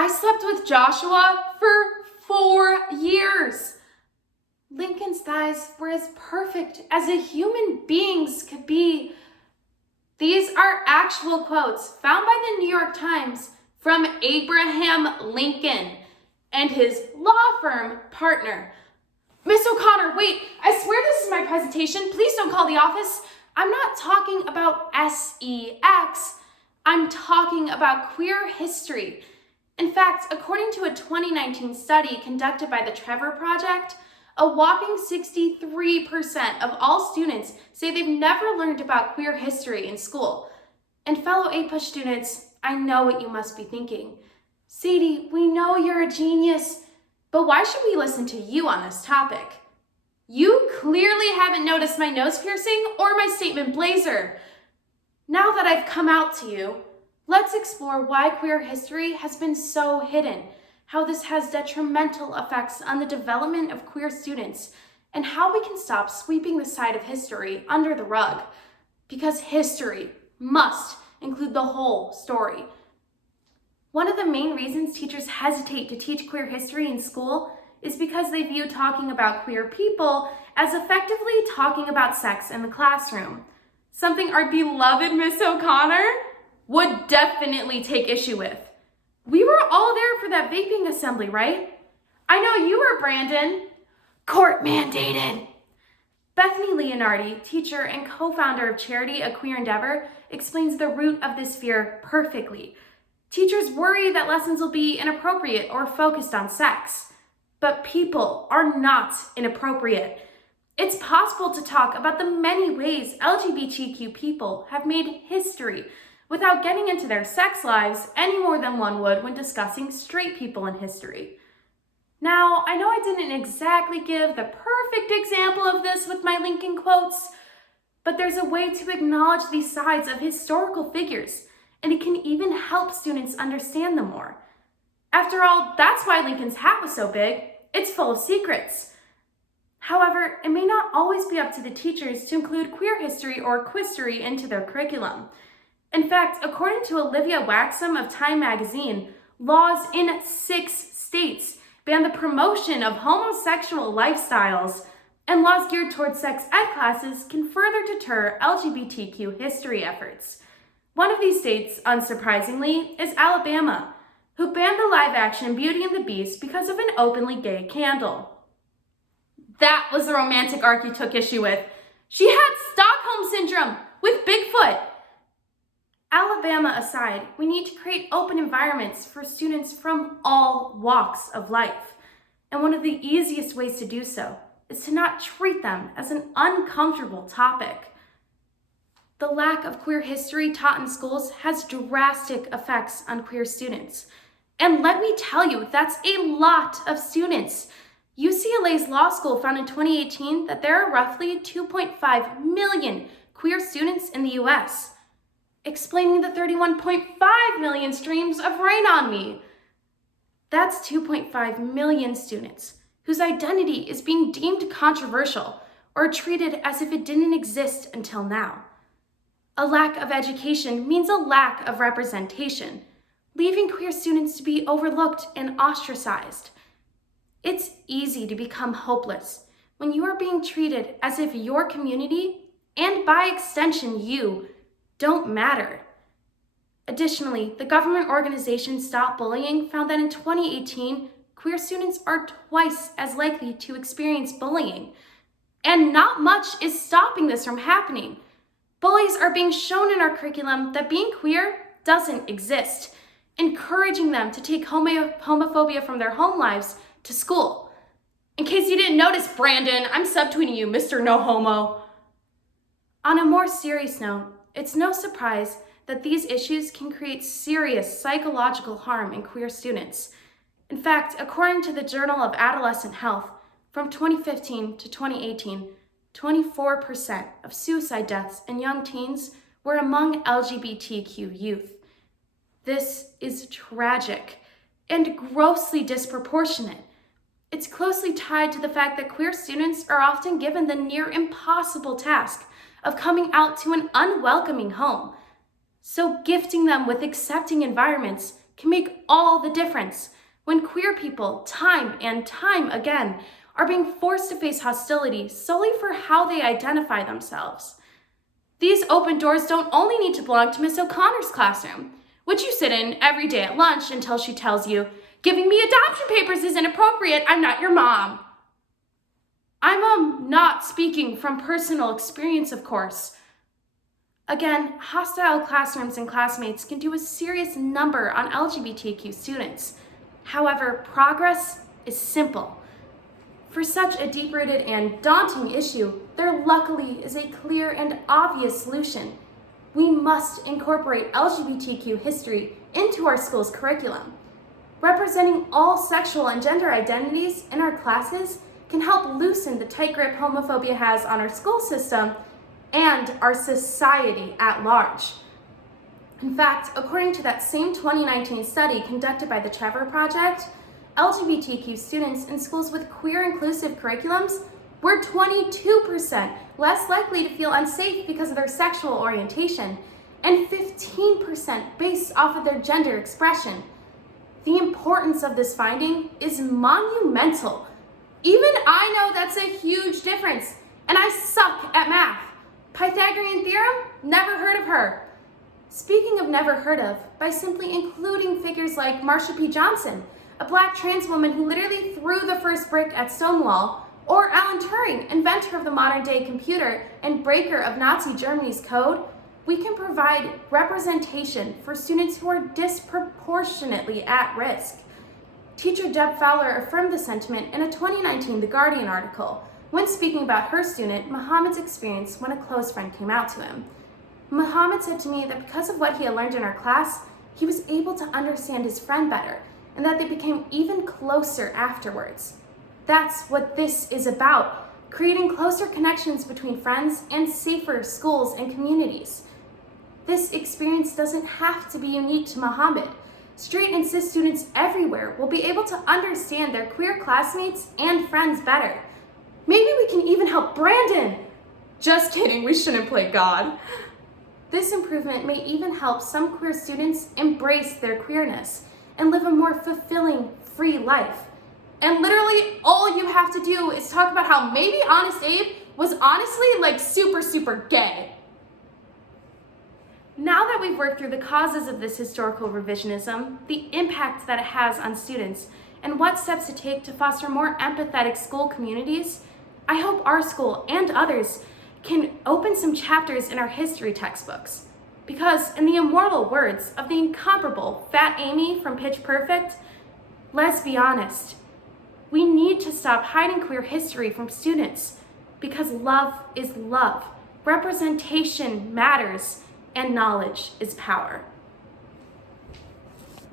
I slept with Joshua for 4 years. Lincoln's thighs were as perfect as a human being's could be. These are actual quotes found by the New York Times from Abraham Lincoln and his law firm partner. Miss O'Connor, wait, I swear this is my presentation. Please don't call the office. I'm not talking about sex. I'm talking about queer history. In fact, according to a 2019 study conducted by the Trevor Project, a whopping 63% of all students say they've never learned about queer history in school. And fellow APUSH students, I know what you must be thinking. Sadie, we know you're a genius, but why should we listen to you on this topic? You clearly haven't noticed my nose piercing or my statement blazer. Now that I've come out to you, let's explore why queer history has been so hidden, how this has detrimental effects on the development of queer students, and how we can stop sweeping the side of history under the rug. Because history must include the whole story. One of the main reasons teachers hesitate to teach queer history in school is because they view talking about queer people as effectively talking about sex in the classroom. Something our beloved Miss O'Connor would definitely take issue with. We were all there for that vaping assembly, right? I know you were, Brandon. Court mandated. Bethany Leonardi, teacher and co-founder of charity A Queer Endeavor, explains the root of this fear perfectly. Teachers worry that lessons will be inappropriate or focused on sex. But people are not inappropriate. It's possible to talk about the many ways LGBTQ people have made history without getting into their sex lives any more than one would when discussing straight people in history. Now, I know I didn't exactly give the perfect example of this with my Lincoln quotes, but there's a way to acknowledge these sides of historical figures, and it can even help students understand them more. After all, that's why Lincoln's hat was so big. It's full of secrets. However, it may not always be up to the teachers to include queer history or quistory into their curriculum. In fact, according to Olivia Waxham of Time magazine, laws in 6 states ban the promotion of homosexual lifestyles, and laws geared towards sex ed classes can further deter LGBTQ history efforts. One of these states, unsurprisingly, is Alabama, who banned the live-action Beauty and the Beast because of an openly gay candle. That was the romantic arc you took issue with. She had Stockholm Syndrome with Bigfoot. Alabama aside, we need to create open environments for students from all walks of life. And one of the easiest ways to do so is to not treat them as an uncomfortable topic. The lack of queer history taught in schools has drastic effects on queer students. And let me tell you, that's a lot of students. UCLA's law school found in 2018 that there are roughly 2.5 million queer students in the US, explaining the 31.5 million streams of Rain on Me. That's 2.5 million students whose identity is being deemed controversial or treated as if it didn't exist until now. A lack of education means a lack of representation, leaving queer students to be overlooked and ostracized. It's easy to become hopeless when you are being treated as if your community, and by extension you, don't matter. Additionally, the government organization Stop Bullying found that in 2018, queer students are twice as likely to experience bullying. And not much is stopping this from happening. Bullies are being shown in our curriculum that being queer doesn't exist, encouraging them to take homophobia from their home lives to school. In case you didn't notice, Brandon, I'm subtweeting you, Mr. No Homo. On a more serious note, it's no surprise that these issues can create serious psychological harm in queer students. In fact, according to the Journal of Adolescent Health, from 2015 to 2018, 24% of suicide deaths in young teens were among LGBTQ youth. This is tragic and grossly disproportionate. It's closely tied to the fact that queer students are often given the near impossible task of coming out to an unwelcoming home. So gifting them with accepting environments can make all the difference when queer people, time and time again, are being forced to face hostility solely for how they identify themselves. These open doors don't only need to belong to Miss O'Connor's classroom, which you sit in every day at lunch until she tells you, "Giving me adoption papers is inappropriate, I'm not your mom." I'm not speaking from personal experience, of course. Again, hostile classrooms and classmates can do a serious number on LGBTQ students. However, progress is simple. For such a deep-rooted and daunting issue, there luckily is a clear and obvious solution. We must incorporate LGBTQ history into our school's curriculum. Representing all sexual and gender identities in our classes can help loosen the tight grip homophobia has on our school system and our society at large. In fact, according to that same 2019 study conducted by the Trevor Project, LGBTQ students in schools with queer inclusive curriculums were 22% less likely to feel unsafe because of their sexual orientation and 15% based off of their gender expression. The importance of this finding is monumental. Even I know that's a huge difference, and I suck at math. Pythagorean theorem? Never heard of her. Speaking of never heard of, by simply including figures like Marsha P. Johnson, a Black trans woman who literally threw the first brick at Stonewall, or Alan Turing, inventor of the modern-day computer and breaker of Nazi Germany's code, we can provide representation for students who are disproportionately at risk. Teacher Deb Fowler affirmed the sentiment in a 2019 The Guardian article when speaking about her student Muhammad's experience when a close friend came out to him. Muhammad said to me that because of what he had learned in our class, he was able to understand his friend better and that they became even closer afterwards. That's what this is about, creating closer connections between friends and safer schools and communities. This experience doesn't have to be unique to Muhammad. Straight and cis students everywhere will be able to understand their queer classmates and friends better. Maybe we can even help Brandon. Just kidding, we shouldn't play God. This improvement may even help some queer students embrace their queerness and live a more fulfilling, free life. And literally all you have to do is talk about how maybe Honest Abe was honestly like super gay. Now that we've worked through the causes of this historical revisionism, the impact that it has on students, and what steps to take to foster more empathetic school communities, I hope our school and others can open some chapters in our history textbooks. Because in the immortal words of the incomparable Fat Amy from Pitch Perfect, let's be honest, we need to stop hiding queer history from students because love is love, representation matters, and knowledge is power.